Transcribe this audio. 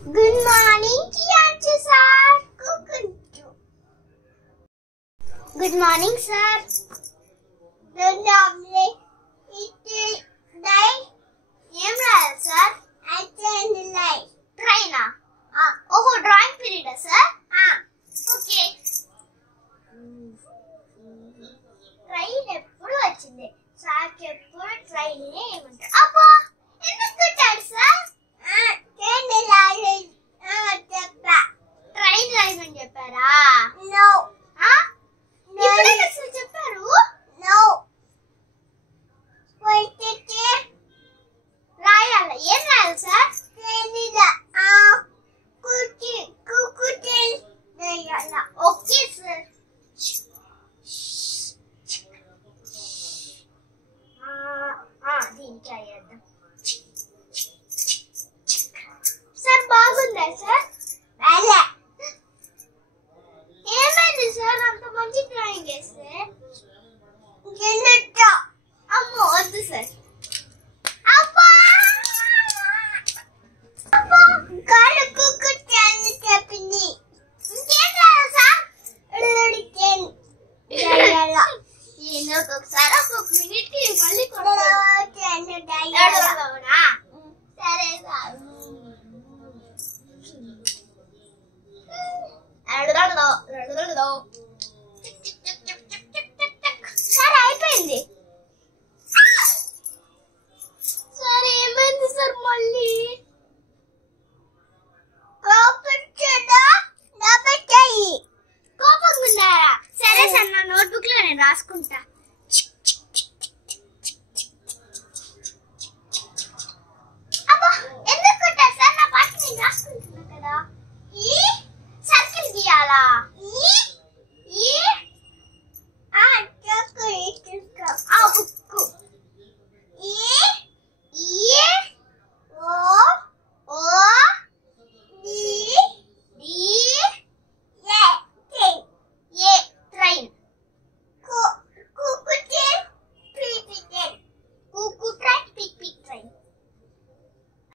Good morning, Kianchi sir. Good morning, sir. Good morning. It day. Name sir. I train light. Trainer. Oh, drawing period, sir. Okay. Train ఎప్పుడు వచ్చింది సార్కి ఎప్పుడు train ఏమంటారు అబ్బా ఎందుకు కొట్టాడు సార్ ట్రైన్ రాయమని చెప్పారా నో ఇప్పుడు చెప్పారు నో రాయాలి ఏం రాయాలి సార్ ఓకే సార్ దీనికి అయ్యేద్దాం సార్ బాగుందా సార్ ఏమైంది సార్ అంత మంచి డ్రాయింగ్ వేస్తే అమ్మో వద్దు సార్ చెప్పింది ఇంకేం రాదు సార్ ఒకసారి ఒక మినిట్ మళ్ళీ సరే సార్ అయిపోయింది సార్ ఏమైంది సార్ మళ్ళీ కోపంగా ఉన్నారా సరే సార్ నా నోట్బుక్ లో నేను రాసుకుంటా